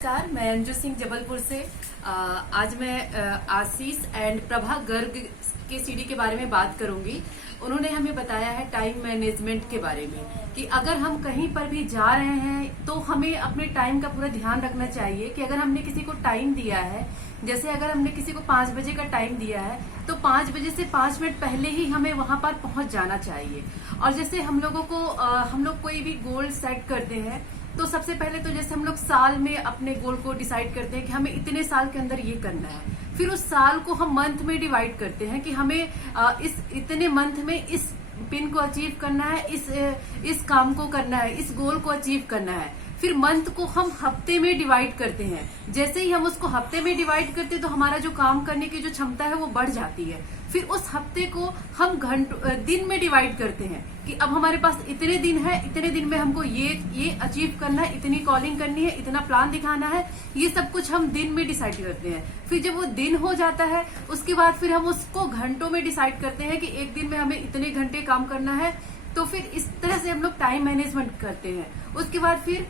नमस्कार, मैं अंजू सिंह जबलपुर से। आज मैं आशीष एंड प्रभा गर्ग के सीडी के बारे में बात करूंगी। उन्होंने हमें बताया है टाइम मैनेजमेंट के बारे में कि अगर हम कहीं पर भी जा रहे हैं तो हमें अपने टाइम का पूरा ध्यान रखना चाहिए कि अगर हमने किसी को टाइम दिया है, जैसे अगर हमने किसी को 5 बजे का टाइम दिया है तो 5 बजे से 5 मिनट पहले ही हमें वहां पर पहुंच जाना चाहिए। और जैसे हम लोग कोई भी गोल सेट करते हैं तो सबसे पहले तो जैसे हम लोग साल में अपने गोल को डिसाइड करते हैं कि हमें इतने साल के अंदर ये करना है, फिर उस साल को हम मंथ में डिवाइड करते हैं कि हमें इस इतने मंथ में इस पिन को अचीव करना है, इस काम को करना है, इस गोल को अचीव करना है। फिर मंथ को हम हफ्ते में डिवाइड करते हैं। जैसे ही हम उसको हफ्ते में डिवाइड करते हैं तो हमारा जो काम करने की जो क्षमता है वो बढ़ जाती है। फिर उस हफ्ते को हम दिन में डिवाइड करते हैं कि अब हमारे पास इतने दिन है, इतने दिन में हमको ये अचीव करना है, इतनी कॉलिंग करनी है, इतना प्लान दिखाना है, ये सब कुछ हम दिन में डिसाइड करते हैं। फिर जब वो दिन हो जाता है उसके बाद फिर हम उसको घंटों में डिसाइड करते हैं कि एक दिन में हमें इतने घंटे काम करना है। तो फिर इस तरह से हम लोग टाइम मैनेजमेंट करते हैं। उसके बाद फिर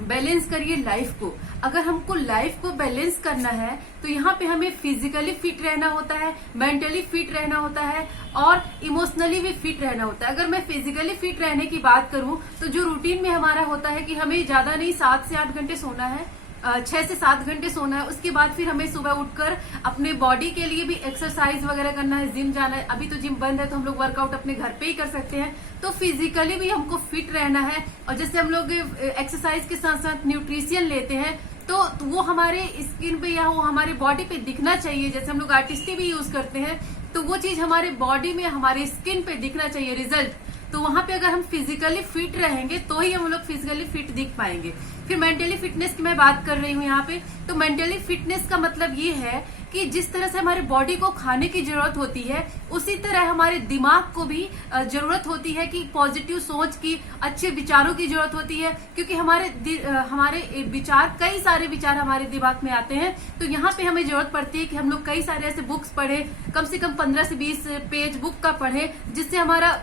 बैलेंस करिए लाइफ को। अगर हमको लाइफ को बैलेंस करना है तो यहाँ पे हमें फिजिकली फिट रहना होता है, मेंटली फिट रहना होता है और इमोशनली भी फिट रहना होता है। अगर मैं फिजिकली फिट रहने की बात करूं तो जो रूटीन में हमारा होता है कि हमें ज्यादा नहीं 7 से 8 घंटे सोना है, 6 से 7 घंटे सोना है। उसके बाद फिर हमें सुबह उठकर अपने बॉडी के लिए भी एक्सरसाइज वगैरह करना है, जिम जाना है। अभी तो जिम बंद है तो हम लोग वर्कआउट अपने घर पे ही कर सकते हैं। तो फिजिकली भी हमको फिट रहना है। और जैसे हम लोग एक्सरसाइज के साथ साथ न्यूट्रिशियन लेते हैं तो वो हमारे स्किन पे या वो हमारे बॉडी पे दिखना चाहिए। जैसे हम लोग आर्टिस्टी भी यूज करते हैं तो वो चीज हमारे बॉडी में, हमारे स्किन पे दिखना चाहिए रिजल्ट। तो वहां पे अगर हम फिजिकली फिट रहेंगे तो ही हम लोग फिजिकली फिट दिख पाएंगे। फिर मेंटली फिटनेस की मैं बात कर रही हूँ यहाँ पे। तो मेंटली फिटनेस का मतलब ये है कि जिस तरह से हमारे बॉडी को खाने की जरूरत होती है उसी तरह हमारे दिमाग को भी जरूरत होती है कि पॉजिटिव सोच की, अच्छे विचारों की जरूरत होती है। क्योंकि हमारे विचार, कई सारे विचार हमारे दिमाग में आते हैं। तो यहाँ पे हमें जरूरत पड़ती है कि हम लोग कई सारे ऐसे बुक्स पढ़े, कम से कम 15 से 20 पेज बुक का पढ़े, जिससे हमारा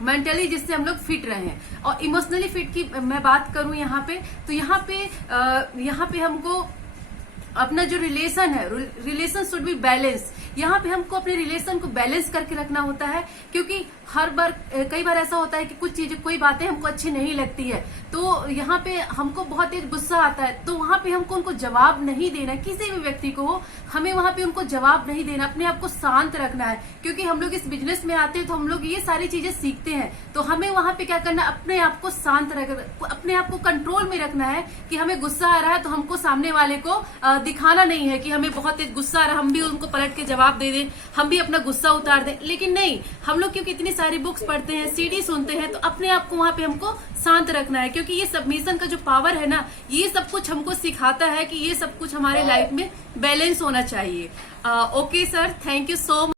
मेंटली, जिससे हम लोग फिट रहें। और इमोशनली फिट की मैं बात करूं यहाँ पे तो यहाँ पे हमको अपना जो रिलेशन है, रिलेशन शुड बी बैलेंस। यहाँ पे हमको अपने रिलेशन को बैलेंस करके रखना होता है। क्योंकि कई बार ऐसा होता है कि कुछ चीजें, कोई बातें हमको अच्छी नहीं लगती है तो यहाँ पे हमको बहुत तेज गुस्सा आता है। तो वहां पे हमको उनको जवाब नहीं देना, किसी भी व्यक्ति को हो, हमें वहां पे उनको जवाब नहीं देना, अपने आप को शांत रखना है। क्योंकि हम लोग इस बिजनेस में आते हैं तो हम लोग ये सारी चीजें सीखते हैं। तो हमें वहां पे क्या करना है, अपने आप को शांत रखना, अपने आप को कंट्रोल में रखना है। कि हमें गुस्सा आ रहा है तो हमको सामने वाले को दिखाना नहीं है कि हमें बहुत तेज गुस्सा आ रहा है, हम भी उनको पलट के जवाब दे दें, हम भी अपना गुस्सा उतार दें। लेकिन नहीं, हम लोग क्योंकि इतनी सारी बुक्स पढ़ते हैं, सीडी सुनते हैं, तो अपने आप को वहां पे हमको शांत रखना है। क्योंकि ये सबमिशन का जो पावर है ना, ये सब कुछ हमको सिखाता है कि ये सब कुछ हमारे लाइफ में बैलेंस होना चाहिए। Okay sir, thank you so much.